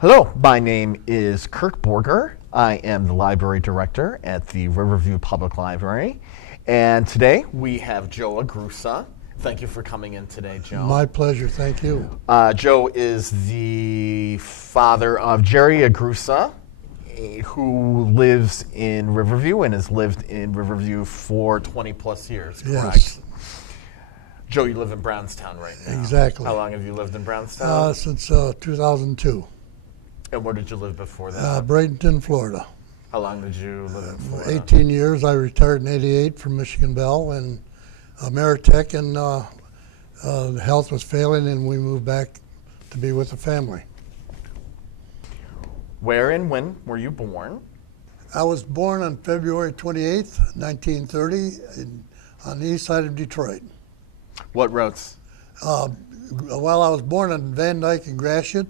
Hello, my name is Kirk Borger. I am the library director at the Riverview Public Library. And today we have Joe Agrusa. Thank you for coming in today, Joe. My pleasure, thank you. Joe is the father of Jerry Agrusa, who lives in Riverview and has lived in Riverview for 20 plus years, correct? Yes. Joe, you live in Brownstown right now. Exactly. How long have you lived in Brownstown? Since 2002. And where did you live before that? Bradenton, Florida. How long did you live in Florida? 18 years. I retired in '88 from Michigan Bell and Ameritech, and health was failing, and we moved back to be with the family. Where and when were you born? I was born on February 28th, 1930, on the east side of Detroit. What roads? While I was born on Van Dyke and Gratiot,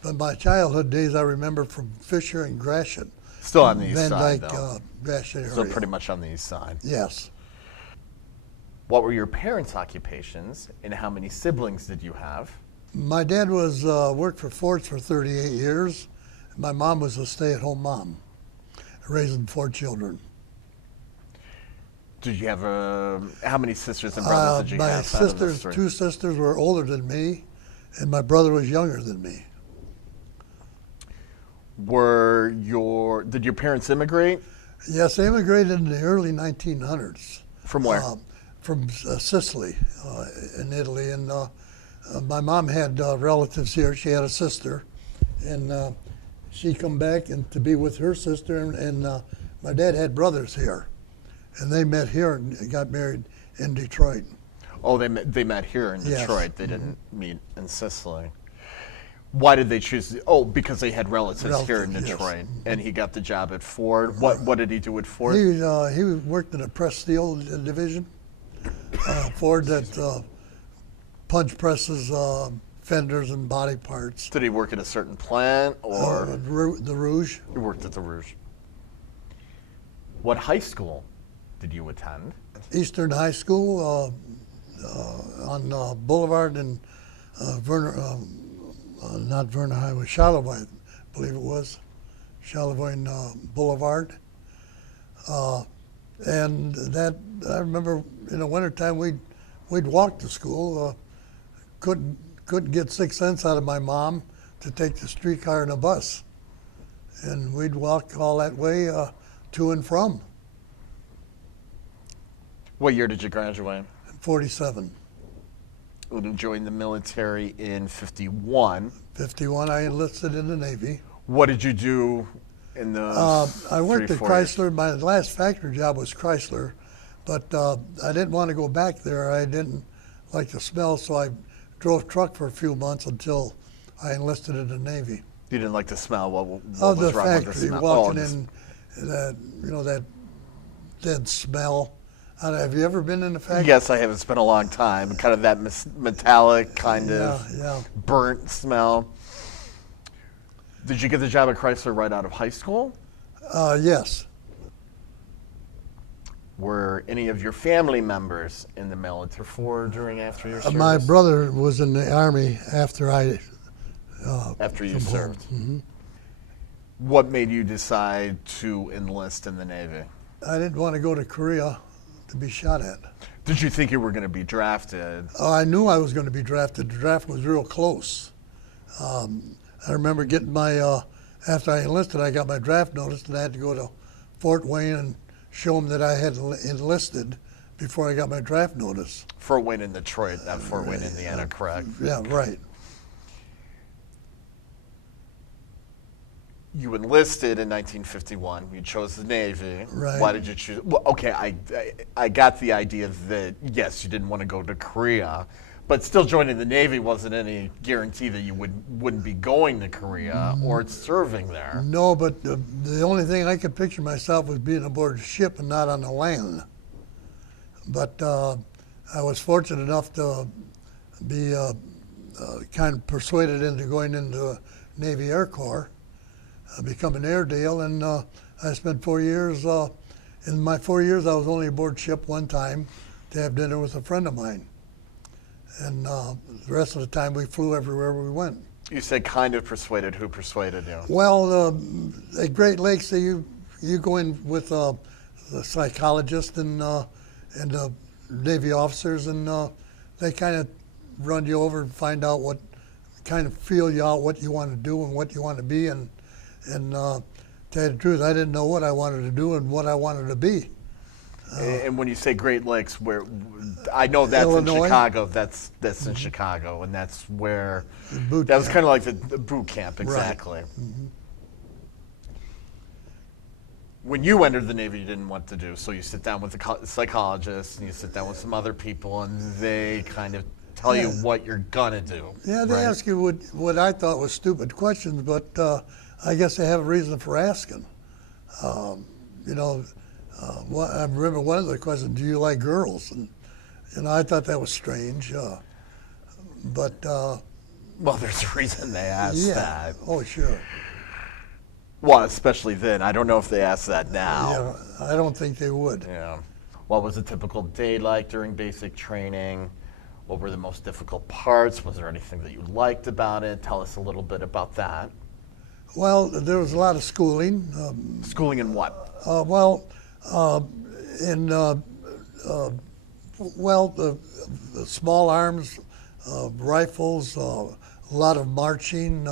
but my childhood days I remember from Fisher and Gratiot. Still on the east Van side, Dyke, though. Gratiot area. Still pretty much on the east side. Yes. What were your parents' occupations, and how many siblings did you have? My dad was worked for Ford's for 38 years. My mom was a stay-at-home mom, raising 4 children. Did you have how many sisters and brothers did you My have? sisters, 2 sisters were older than me, and my brother was younger than me. Did your parents immigrate? Yes, they immigrated in the early 1900s. From where? From Sicily, in Italy, and my mom had relatives here. She had a sister, and she come back and to be with her sister, and my dad had brothers here, and they met here and got married in Detroit. Oh, they met here in Yes. Detroit. They didn't meet in Sicily. Why did they choose? Because they had relatives here in Detroit, yes. and he got the job at Ford. What did he do at Ford? He worked in a press steel division. Ford that punch presses, fenders, and body parts. Did he work at a certain plant, or The Rouge. he worked at the Rouge? What high school did you attend? Eastern High School on Boulevard and not Vernon Highway, Charlevoix, I believe it was, Charlevoix Boulevard. And that, I remember in the wintertime we'd walk to school. Couldn't get 6 cents out of my mom to take the streetcar and a bus. And we'd walk all that way to and from. What year did you graduate? 47. You joined the military in 51. 51, I enlisted in the Navy. What did you do in those I worked at 3-4 years? Chrysler. My last factory job was Chrysler, but I didn't want to go back there. I didn't like the smell, so I drove truck for a few months until I enlisted in the Navy. You didn't like the smell. What Of was the wrong with the factory, smell? walking in that dead smell. Have you ever been in a factory? Yes, I have. It's been a long time. Kind of that metallic kind of Yeah. burnt smell. Did you get the job at Chrysler right out of high school? Yes. Were any of your family members in the military after your service? My brother was in the Army after I. After you from home. served. Mhm. What made you decide to enlist in the Navy? I didn't want to go to Korea to be shot at. Did you think you were going to be drafted? I knew I was going to be drafted. The draft was real close. I remember getting after I enlisted, I got my draft notice, and I had to go to Fort Wayne and show them that I had enlisted before I got my draft notice. Fort Wayne in Detroit, not Fort Wayne, Indiana, correct? Yeah, right. You enlisted in 1951. You chose the Navy. Right. Why did you choose? Well, okay, I got the idea that, yes, you didn't want to go to Korea, but still joining the Navy wasn't any guarantee that you wouldn't be going to Korea or serving there. No, but the only thing I could picture myself was being aboard a ship and not on the land. But I was fortunate enough to be kind of persuaded into going into Navy Air Corps. Become an Airedale, and I spent 4 years. In my 4 years, I was only aboard ship one time to have dinner with a friend of mine. And the rest of the time, we flew everywhere we went. You said kind of persuaded. Who persuaded you? Well, at Great Lakes, you go in with the psychologist and Navy officers, and they kind of run you over and find out what kind of feel you out what you want to do and what you want to be, and tell you the truth, I didn't know what I wanted to do and what I wanted to be. And when you say Great Lakes, where I know that's Illinois. in Chicago, that's in Chicago, and that's where Boot that was camp. kind of like the boot camp, exactly. When you entered the Navy, you didn't want to do, so you sit down with the psychologist and you sit down with some other people, and they kind of tell you what you're gonna do. Yeah, they ask you what I thought was stupid questions, but I guess they have a reason for asking. You know, I remember one of the questions, do you like girls? And I thought that was strange. But Well, there's a reason they ask yeah, that. oh sure. Well, especially then. I don't know if they ask that now. Yeah, I don't think they would. Yeah. What was a typical day like during basic training? What were the most difficult parts? Was there anything that you liked about it? Tell us a little bit about that. Well, there was a lot of schooling. Schooling in what? The small arms, rifles, a lot of marching.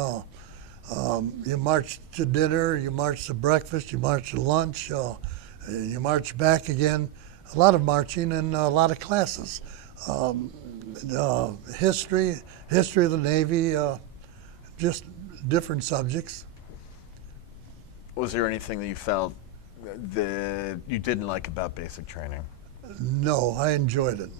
You march to dinner, you march to breakfast, you march to lunch, you march back again. A lot of marching and a lot of classes. History of the Navy, just different subjects. Was there anything that you felt that you didn't like about basic training? No, I enjoyed it.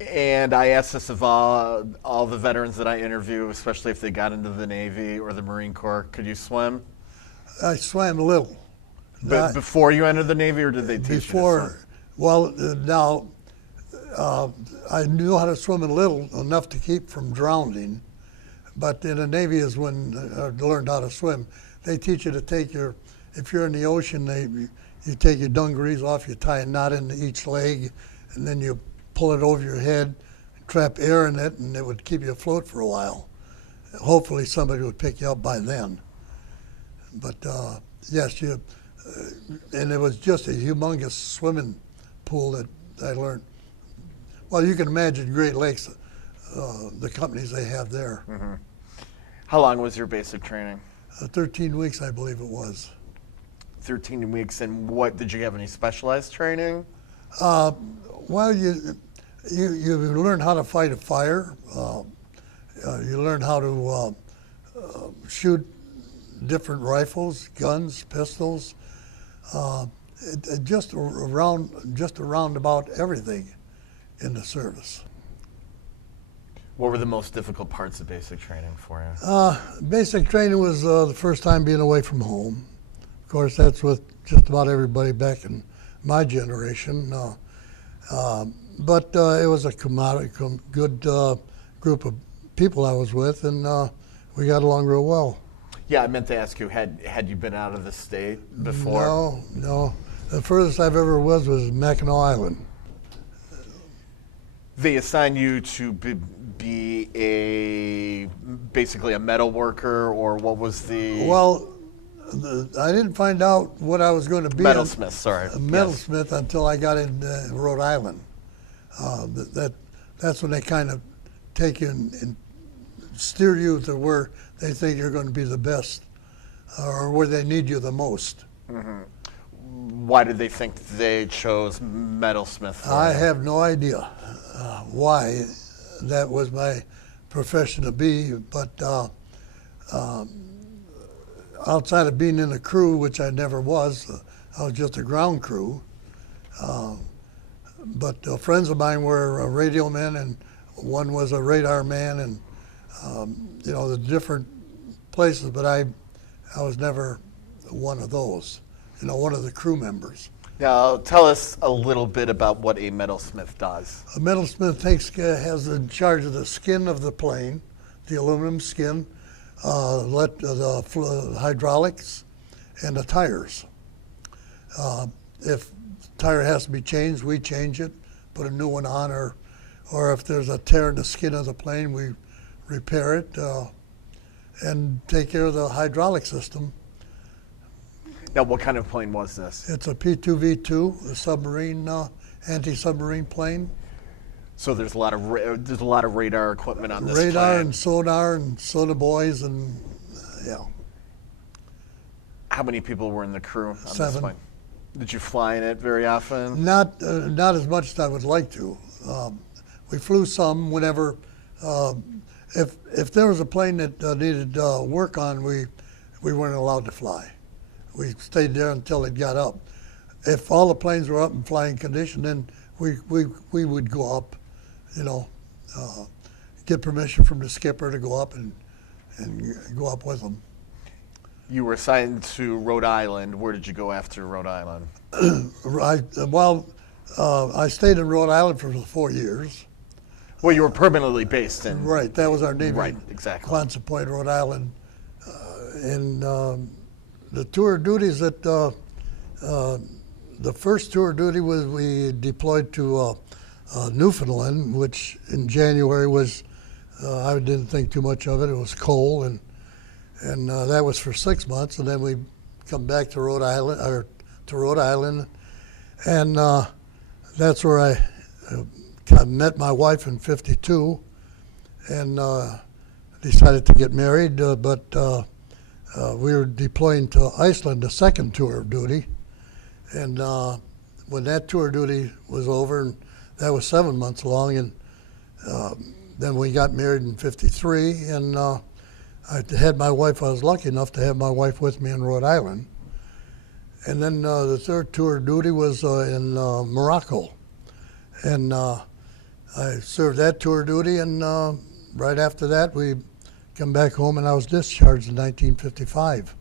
And I asked this of all the veterans that I interview, especially if they got into the Navy or the Marine Corps. Could you swim? I swam a little. But before you entered the Navy, or did they teach you to swim? Well, now I knew how to swim a little, enough to keep from drowning. But in the Navy is when I learned how to swim. They teach you to take if you're in the ocean, you take your dungarees off, you tie a knot into each leg, and then you pull it over your head, trap air in it, and it would keep you afloat for a while. Hopefully somebody would pick you up by then. But yes, and it was just a humongous swimming pool that I learned. Well, you can imagine Great Lakes, the companies they have there. Mm-hmm. How long was your basic training? 13 weeks, I believe it was. 13 weeks, and what, did you have any specialized training? Well, you learn how to fight a fire. You learn how to shoot different rifles, guns, pistols, just around about everything in the service. What were the most difficult parts of basic training for you? Basic training was the first time being away from home. Of course, that's with just about everybody back in my generation. But it was a good group of people I was with, and we got along real well. Yeah, I meant to ask you, had you been out of the state before? No. The furthest I've ever was Mackinac Island. They assigned you to be basically a metal worker, or what was the... Well, I didn't find out what I was going to be. Metalsmith, sorry. A metalsmith until I got in Rhode Island. That's when they kind of take you and steer you to where they think you're going to be the best, or where they need you the most. Mm-hmm. Why did they think they chose metalsmith? I have no idea why that was my profession to be, but outside of being in the crew, which I never was, I was just a ground crew. But friends of mine were radio men, and one was a radar man, and the different places. But I was never one of those. One of the crew members. Now, tell us a little bit about what a metalsmith does. A metalsmith has in charge of the skin of the plane, the aluminum skin, the hydraulics, and the tires. If the tire has to be changed, we change it, put a new one on, or if there's a tear in the skin of the plane, we repair it, and take care of the hydraulic system. Now, what kind of plane was this? It's a P2V2, a submarine, anti-submarine plane. So there's a lot of radar equipment on this Radar plane. and sonar boys, and yeah. How many people were in the crew on this 7. plane? Did you fly in it very often? Not as much as I would like to. We flew some whenever, if there was a plane that needed work on, we weren't allowed to fly. We stayed there until it got up. If all the planes were up in flying condition, then we would go up, get permission from the skipper to go up and go up with them. You were assigned to Rhode Island. Where did you go after Rhode Island? I stayed in Rhode Island for 4 years. Well, you were permanently based in. Right, that was our Navy. Right, exactly. Quonset Point, Rhode Island. And the tour of duties that the first tour of duty was we deployed to Newfoundland, which in January was, I didn't think too much of it. It was cold, and that was for 6 months, and then we come back to Rhode Island, and that's where I met my wife in '52, and decided to get married. But we were deploying to Iceland, the second tour of duty, and when that tour of duty was over, and that was 7 months long, and then we got married in '53, and I had my wife. I was lucky enough to have my wife with me in Rhode Island. And then the third tour of duty was in Morocco. And I served that tour of duty, and right after that, we come back home, and I was discharged in 1955.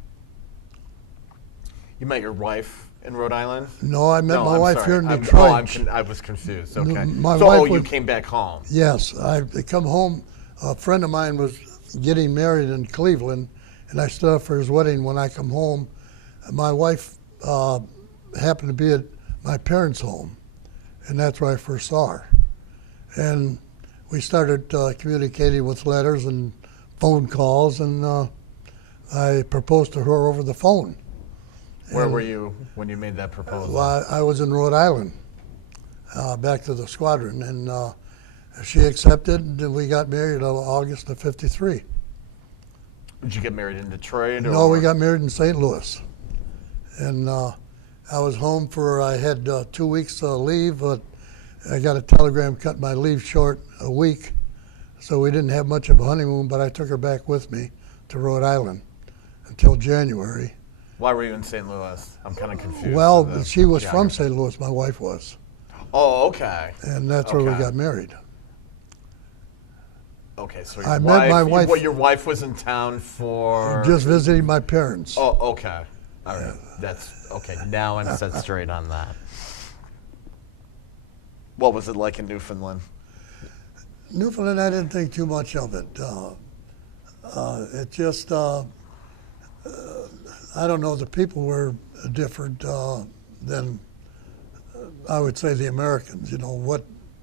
You met your wife in Rhode Island? No, I met my I'm wife sorry. here in I'm- Detroit. I was confused. Okay. My So wife you was- came back home. Yes, I come home. A friend of mine was getting married in Cleveland, and I stood up for his wedding. When I come home, my wife happened to be at my parents' home, and that's where I first saw her. And we started communicating with letters and phone calls, and I proposed to her over the phone. Where were you when you made that proposal? Well, I was in Rhode Island, back to the squadron, and she accepted, and we got married in August of '53. Did you get married in Detroit? No, or? we got married in St. Louis. And I was home I had 2 weeks leave, but I got a telegram cut my leave short a week. So we didn't have much of a honeymoon, but I took her back with me to Rhode Island until January. Why were you in St. Louis? I'm kind of confused. Well, with the she was from geography. St. Louis, my wife was. Oh, okay. And that's where we Okay. got married. Okay, so I met my wife- your wife was in town for. Just visiting my parents. Oh, okay. All right. That's okay. Now I'm set straight on that. What was it like in Newfoundland? Newfoundland, I didn't think too much of it. It just, I don't know, the people were different than, I would say, the Americans,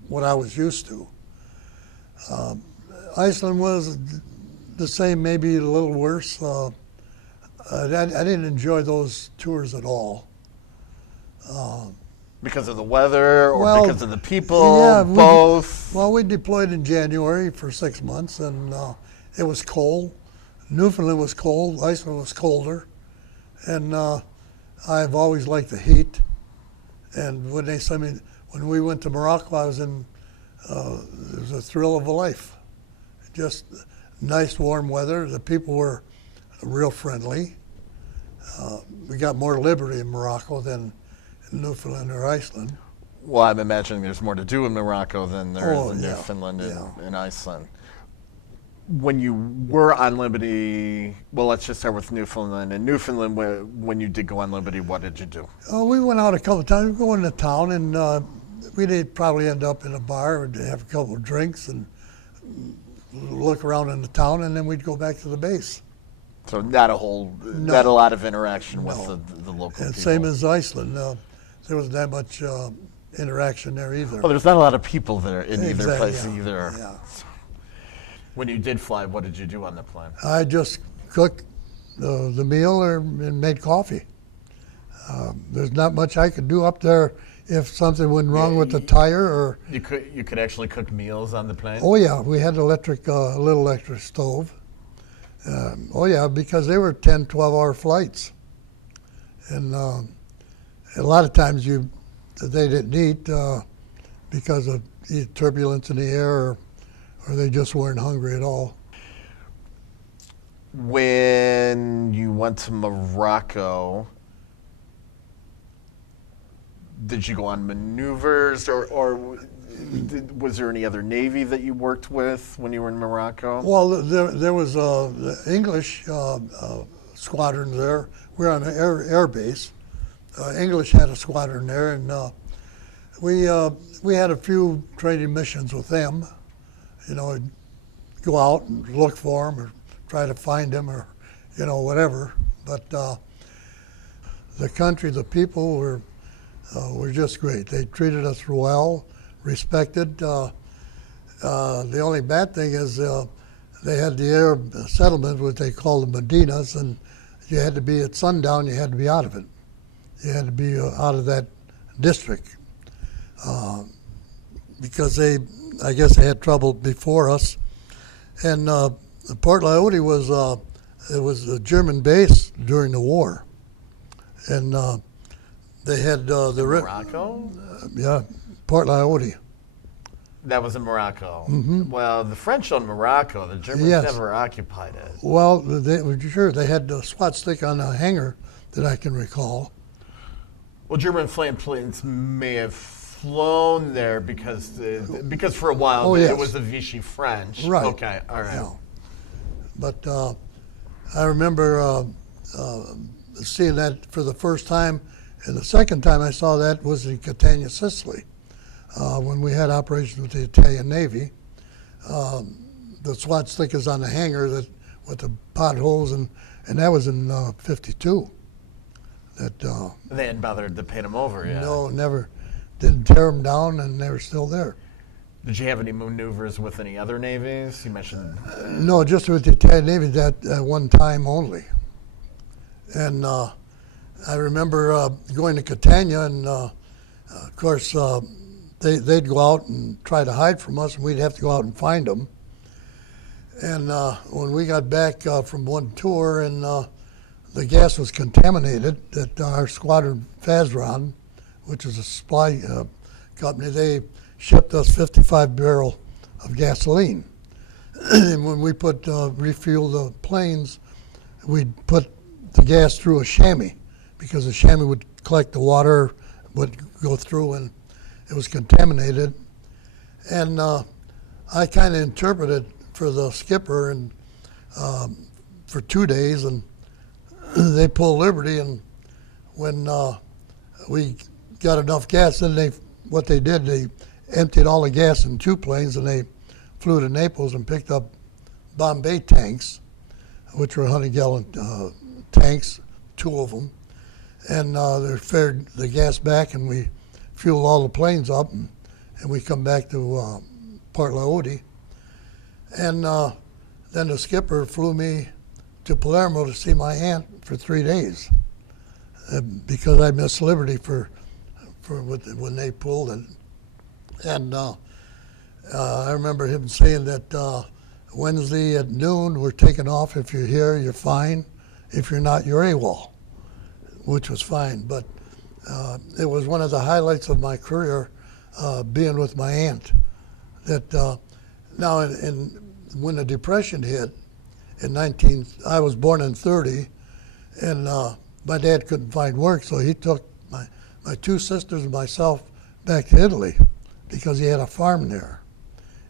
what I was used to. Iceland was the same, maybe a little worse. I didn't enjoy those tours at all. Because of the weather or Well, because of the people? yeah, Both? Well, we deployed in January for 6 months, and it was cold. Newfoundland was cold. Iceland was colder. And I've always liked the heat. And when when we went to Morocco, it was a thrill of a life. Just nice warm weather. The people were real friendly. We got more liberty in Morocco than in Newfoundland or Iceland. Well, I'm imagining there's more to do in Morocco than there is in yeah, Newfoundland yeah. and Iceland. When you were on Liberty, well, let's just start with Newfoundland. In Newfoundland, when you did go on Liberty, what did you do? We went out a couple of times. We go into town, and we'd probably end up in a bar and have a couple of drinks and look around in the town, and then we'd go back to the base. So not a lot of interaction with No. the local And people. same as Iceland. There wasn't that much interaction there either. Well, there's not a lot of people there in either Exactly, place yeah, either. yeah. When you did fly, what did you do on the plane? I just cooked the meal and made coffee. There's not much I could do up there if something went wrong with the tire or. You could actually cook meals on the plane? Oh yeah, we had a little electric stove. Oh yeah, because they were 10, 12-hour flights. And a lot of times they didn't eat because of either turbulence in the air or they just weren't hungry at all. When you went to Morocco, did you go on maneuvers or was there any other Navy that you worked with when you were in Morocco? Well, there was the English squadron there. We were on an air base. English had a squadron there, and we had a few training missions with them. You know, go out and look for them or try to find them or, you know, whatever. But the country, the people were just great. They treated us well, respected. The only bad thing is they had the Arab settlement, what they call the Medinas, and you had to be at sundown, you had to be out of it. You had to be out of that district because I guess they had trouble before us. And Port Lyautey was a German base during the war, and they had Morocco? Yeah, Port Lyautey. That was in Morocco. Mm-hmm. Well, the French owned Morocco. The Germans Yes. never occupied it. Well, they had the SWAT stick on a hangar that I can recall. Well, German flying planes may have flown there because for a while Oh, it yes. was the Vichy French. Right. Okay, all right. Yeah. But I remember seeing that for the first time, and the second time I saw that was in Catania, Sicily, when we had operations with the Italian Navy. The SWAT stick is on the hangar with the potholes, and that was in '52. They hadn't bothered to paint them over yet. No, never. Didn't tear them down, and they were still there. Did you have any maneuvers with any other navies? You mentioned. No, just with the Italian Navy that one time only. And I remember going to Catania, and of course they'd go out and try to hide from us, and we'd have to go out and find them. And when we got back from one tour, and the gas was contaminated, that our squadron Fazron, which is a supply company, they shipped us 55 barrel of gasoline. And when we refuel the planes, we'd put the gas through a chamois, because the chamois would collect the water, would go through, and it was contaminated. And I kind of interpreted for the skipper, and for 2 days, and they pulled Liberty, and when we got enough gas, then what they did, they emptied all the gas in 2 planes, and they flew to Naples and picked up Bombay tanks, which were 100-gallon tanks, 2 of them, and they fed the gas back, and we fueled all the planes up, and we come back to Port Lyautey. And then the skipper flew me to Palermo to see my aunt for 3 days because I missed Liberty for when they pulled it. And I remember him saying that Wednesday at noon, we're taking off. If you're here, you're fine. If you're not, you're AWOL, which was fine. But it was one of the highlights of my career, being with my aunt. That now, when the Depression hit, I was born in '30, and my dad couldn't find work, so he took my 2 sisters and myself back to Italy because he had a farm there.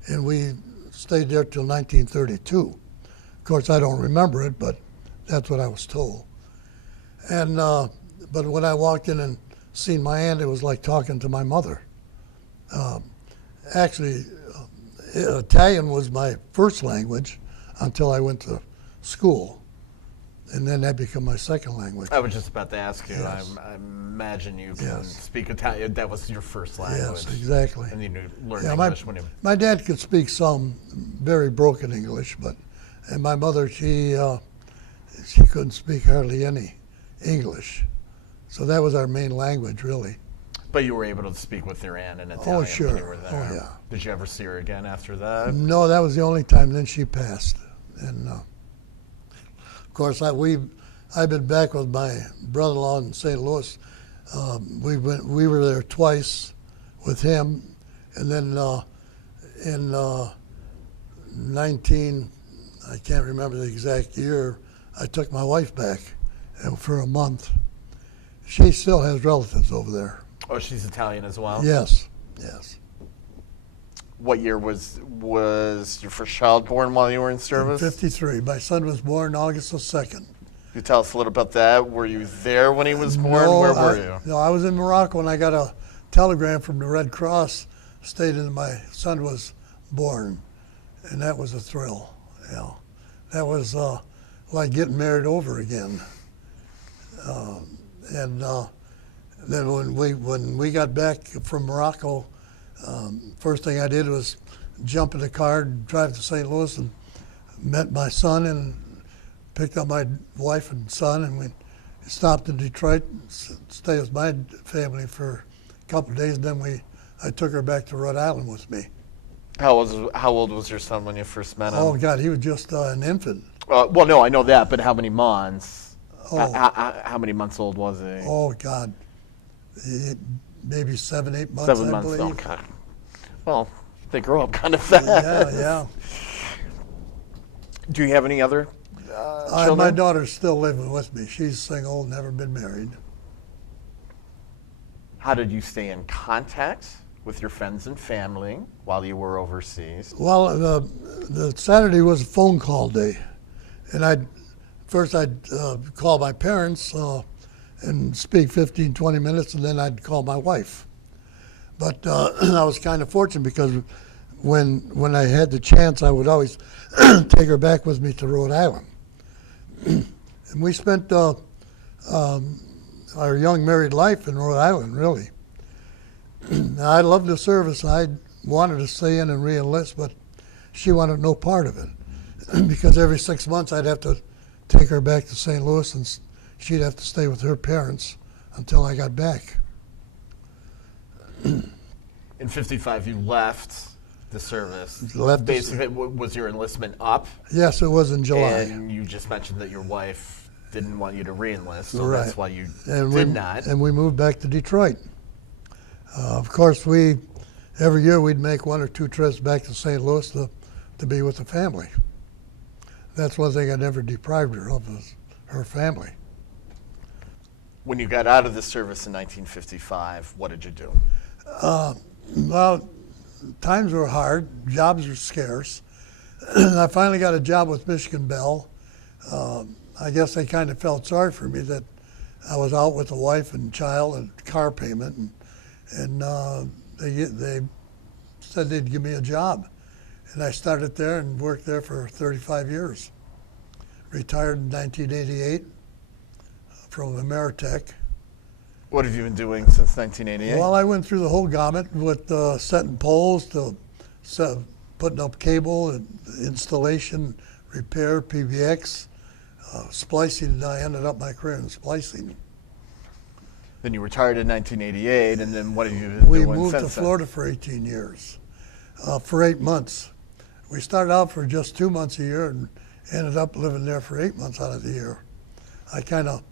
And we stayed there till 1932. Of course, I don't remember it, but that's what I was told. And but when I walked in and seen my aunt, it was like talking to my mother. Actually, Italian was my first language until I went to school. and then that became my second language. I was just about to ask you. Yes. I imagine you can Yes. speak Italian. That was your first language. Yes, exactly. And you learned Yeah, English when you. my dad could speak some very broken English, and my mother, she couldn't speak hardly any English. So that was our main language, really. But you were able to speak with your aunt in Italian when sure. you were there. Oh, yeah. Did you ever see her again after that? No, that was the only time. Then she passed, and of course, I've been back with my brother-in-law in St. Louis. We were there twice with him, and then in 19, I can't remember the exact year, I took my wife back for a month. She still has relatives over there. Oh, she's Italian as well? Yes, yes. What year was your first child born while you were in service? 53. My son was born August the 2nd. Can you tell us a little about that? Were you there when he was born? No, Where were you? No, I was in Morocco and I got a telegram from the Red Cross stating that my son was born, and that was a thrill. Yeah, that was like getting married over again. Then when we got back from Morocco, first thing I did was jump in the car and drive to St. Louis and met my son and picked up my wife and son, and we stopped in Detroit, stayed with my family for a couple of days, and then I took her back to Rhode Island with me. How old was your son when you first met him? Oh God, he was just an infant. Well, no, I know that, but how many months? Oh. How many months old was he? Oh God, maybe 7, 8 months. 7 I months. believe. Okay. Well, they grow up kind of fast. Yeah. Do you have any other children? My daughter's still living with me. She's single, never been married. How did you stay in contact with your friends and family while you were overseas? Well, the Saturday was a phone call day, and I'd call my parents and speak 15, 20 minutes, and then I'd call my wife. But I was kind of fortunate because when I had the chance, I would always take her back with me to Rhode Island. And we spent our young married life in Rhode Island, really. I loved the service. I wanted to stay in and re-enlist, but she wanted no part of it because every 6 months I'd have to take her back to St. Louis, and she'd have to stay with her parents until I got back. In 55, you left the service. Left the Basically, was your enlistment up? Yes, it was in July. And you just mentioned that your wife didn't want you to re-enlist, so Right. that's why you And did not. And we moved back to Detroit. Of course, every year we'd make 1 or 2 trips back to St. Louis to be with the family. That's one thing I never deprived her of, was her family. When you got out of the service in 1955, what did you do? Well, times were hard, jobs were scarce. I finally got a job with Michigan Bell. I guess they kind of felt sorry for me that I was out with a wife and child and car payment, and they said they'd give me a job. And I started there and worked there for 35 years. Retired in 1988 from Ameritech. What have you been doing since 1988? Well, I went through the whole gamut with setting poles to putting up cable and installation, repair, PBX, splicing, and I ended up my career in splicing. Then you retired in 1988, and then what have you been We doing moved to since then? Florida for 18 years, for 8 months. We started out for just 2 months a year and ended up living there for 8 months out of the year. I kind of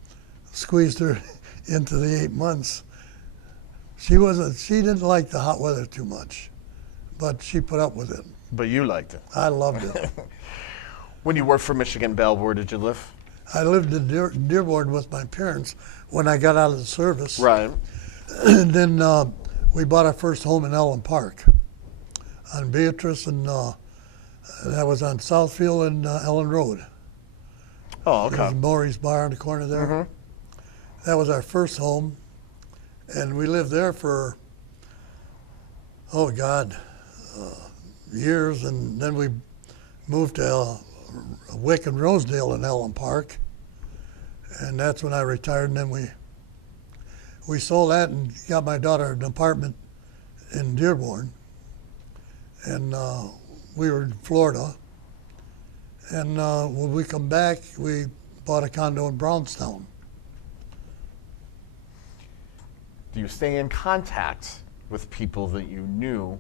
squeezed her into the 8 months. She didn't like the hot weather too much, but she put up with it. But you liked it. I loved it. When you worked for Michigan Bell, where did you live? I lived in Dearborn with my parents when I got out of the service. Right. And then we bought our first home in Ellen Park on Beatrice, and that was on Southfield and Ellen Road. Oh, There's okay. Maury's Bar on the corner there. Mhm. That was our first home, and we lived there for, years, and then we moved to Wick and Rosedale in Ellen Park, And that's when I retired. And then we sold that and got my daughter an apartment in Dearborn. And we were in Florida. And when we come back, we bought a condo in Brownstown. Do you stay in contact with people that you knew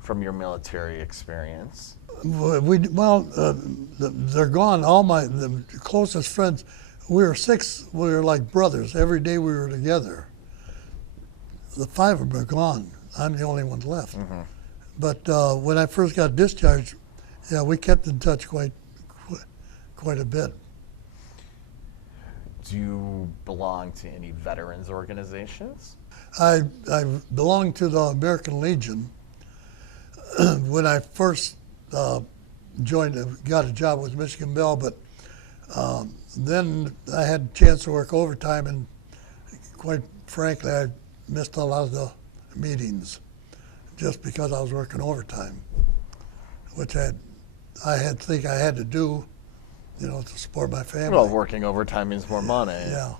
from your military experience? They're gone. All the closest friends, we were 6, we were like brothers. Every day we were together. The 5 of them are gone. I'm the only one left. Mm-hmm. But when I first got discharged, yeah, we kept in touch quite a bit. Do you belong to any veterans organizations? I belonged to the American Legion. When I first joined, got a job with Michigan Bell, but then I had a chance to work overtime, and quite frankly, I missed a lot of the meetings just because I was working overtime, which I think I had to do, to support my family. Well, working overtime means more money. Yeah.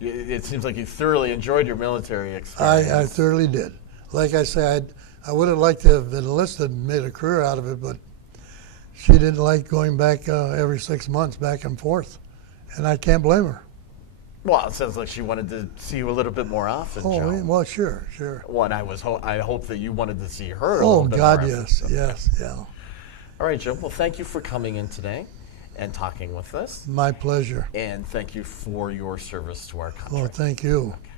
It seems like you thoroughly enjoyed your military experience. I thoroughly did. Like I said, I would have liked to have enlisted and made a career out of it, but she didn't like going back every 6 months back and forth, and I can't blame her. Well, it sounds like she wanted to see you a little bit more often, Joe. Well, sure. Well, and I hope that you wanted to see her a Oh, little bit God, more yes, often. yes, yeah. All right, Joe. Well, thank you for coming in today and talking with us. My pleasure. And thank you for your service to our country. Well, thank you. Okay.